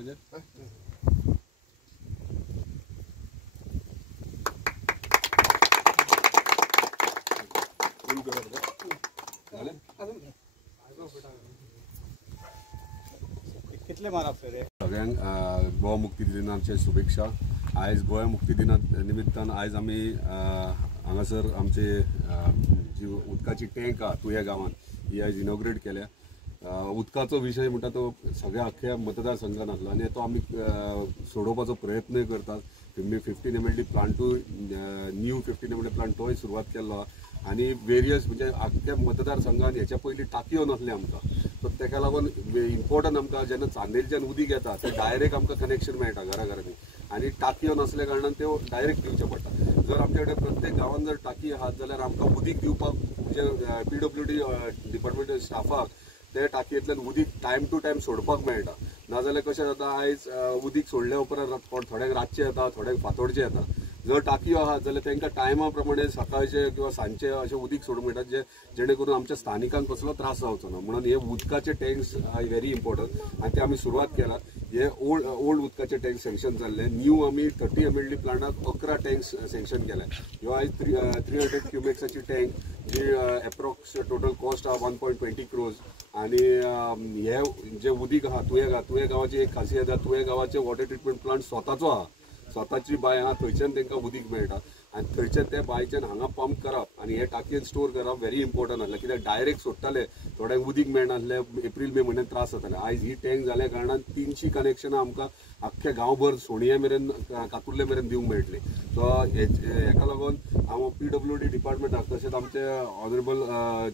सरपंच कितले मारप रे सगळ्यांक गोवा मुक्ती दिनाचे शुभेच्छा। आज गोवा मुक्ती दिना निमित्तान आज आम्ही हांगासर आमचे जी उदकाची टँक आहा तुया गांवांत ही आज इनॉग्रेट केल्या। उदकाचो विषय म्हणटा तो सगळ्या अख्ख्या मतदारसंघान आसलो आनी तो आमी सोडोवपाचो प्रयत्न करतात। 15 mld plant to new 15 mld plant तोय सुरवात केल्लो आनी वेरियस म्हणजे अख्ख्या मतदारसंघान हेच्या पयलीं टाकयो नासले आमकां, सो तेका लागून इम्पॉर्टंट आमकां जेन्ना चांदेलच्यान उदीक येता ते डायरेक्ट आमकां कनेक्शन मेळटा घराघरांनी आनी टाकयो नासल्या कारणान त्यो डायरेक्ट दिवचे पडटा। जर आमचे कडेन प्रत्येक गांवांत जर टाकी आहात जाल्यार आमकां उदीक दिवपाक म्हणजे PWD डिपार्टमेंट स्टाफाक ते टाकयेंतल्यान उदीक टायम टू टायम सोडपाक मेळटा। नाजाल्यार कशें जाता आयज उदीक सोडल्या उपरांत थोड्यांक रातचें येता, थोड्यांक फांतोडचें येता। जर टाकयो आहात जाल्यार तांकां टायमा प्रमाणे सकाळचे किंवा सांजचे अशें उदीक सोडूंक मेळटा जेणे करून आमच्या स्थानिकांक कसलो त्रास जावचो ना। म्हणून हे उदकाचे टँक्स आर व्हेरी इम्पॉर्टंट आनी ते आमी सुरवात केला। हे ओल्ड उदकाचे टँक सँक्शन जाल्ले, न्यू आमी 30 mld प्लांटाक 11 टँक्स सँक्शन केल्या। ह्यो आयज 300 क्युबिक्साची टँक जी एप्रॉक्स टोटल कॉस्ट आहा 1.20 crores आनी हे जे उदीक आहा तुये गांवाची एक खासियत आहा, तुये गांवाचे वॉटर ट्रिटमेंट प्लांट स्वताचो आहा, स्वताची बांय आहा, थंयच्यान तांकां उदीक मेळटा आनी थंयच्यान ते बांयच्यान हांगा पंप करप आनी हे टाकयेन स्टोर करप व्हेरी इम्पॉर्टंट आसलें। कित्याक डायरेक्ट सोडटाले थोड्यांक उदीक मेळनासलें, एप्रील मे म्हयन्यांत त्रास जाताले। आयज ही टँक जाल्या कारणान 300 कनेक्शनां आमकां आख्ख्या गांवभर सोणये मेरेन काकुर्ले मेरेन दिवंक मेळटली। सो हेका लागून हांव PWD डिपार्टमेंटाक तशेंच आमचे ऑनरेबल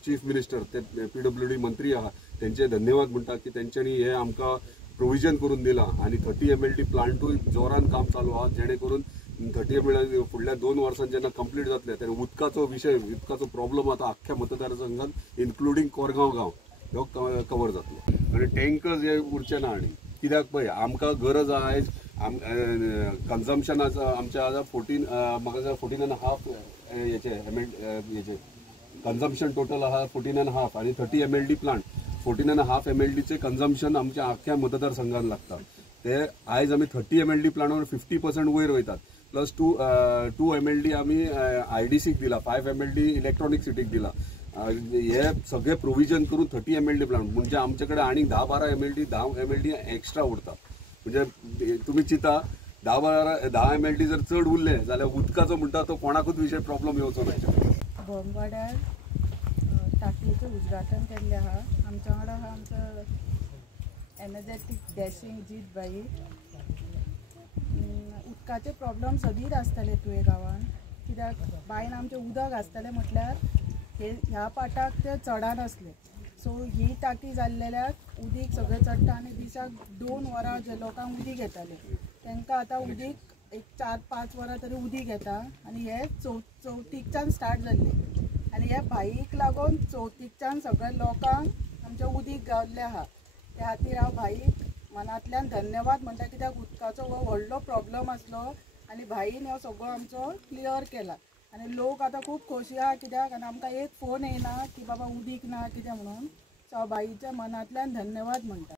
चीफ मिनिस्टर ते PWD मंत्री आहा तेंचे धन्यवाद म्हणटा की तेंच्यांनी हे आमकां प्रोविजन करून दिला आनी 30 mld प्लांटूय जोरान काम चालू आहा जेणे करून 30 mld फुडल्या 2 वर्सांत जेन्ना कंप्लीट जातले तेन्ना उदकाचो विषय उदकाचो प्रॉब्लम आता अख्ख्या मतदारसंघात इन्क्लुडींग कोरगांव गांव ह्यो कवर जातलो आनी टँकर्स हे उरचे ना। आनी कित्याक पळय आमकां गरज आहा आयज कन्जम्पशन आमचे आसा 14.5 हेचे कन्जम्पशन टोटल आहा 14.5 आनी 30 mld प्लांट 14.5 mld कन्जम्पशन आमच्या अख्ख्या मतदारसंघात लागता। ते आयज आमी 30 mld प्लांटावर 50% वयर वयतात, प्लस 2 mld आमी IDCक दिला, 5 mld इलेक्ट्रॉनिक सिटीक दिला। हे सगळे प्रोविजन करून 30 mld प्लांट म्हणजे आमचे कडेन आनी 10-12 mld एक्स्ट्रा उरता। म्हणजे तुमी चिता 10 mld जर चड उरले जाल्यार उदकाचो म्हणटा तो कोणाकूच विशय प्रॉब्लेम येवचो ना। बोमवाड्यार टाकयेचें उद्घाटन केल्लें आहा। आमच्या वांगडा आहा आमचो एनर्जेटीक डॅशिंग जीत बाई। उदकाचे प्रॉब्लेम सदींच आसताले तुये गांवांत, कित्याक बांयन आमचें उदक आसतालें म्हटल्यार ह्या पाटाक ते चडान आसले। सो ही टाकी जाल्ल्याक उदीक सगळें चडटा आनी दिसाक 2 वरां जे लोकांक उदीक येतालें तांकां आतां उदीक एक 4-5 वरां तरी उदीक येता आनी हे चवथीकच्यान स्टार्ट जाल्ले आनी हे बाईक लागून चवथीकच्यान सगळ्या लोकांक आमचें उदीक गावल्लें आहा। त्या खातीर हांव बाईक मनांतल्यान धन्यवाद म्हणटा, कित्याक उदकाचो हो व्हडलो प्रॉब्लम आसलो आनी बाईन हो सगळो आमचो क्लियर केला आनी लोक आतां खूब खोशी आहा कित्याक आनी आमकां एक फोन येयना की बाबा उदीक ना कितें म्हणून। सो हांव बाईच्या मनांतल्यान धन्यवाद म्हणटा।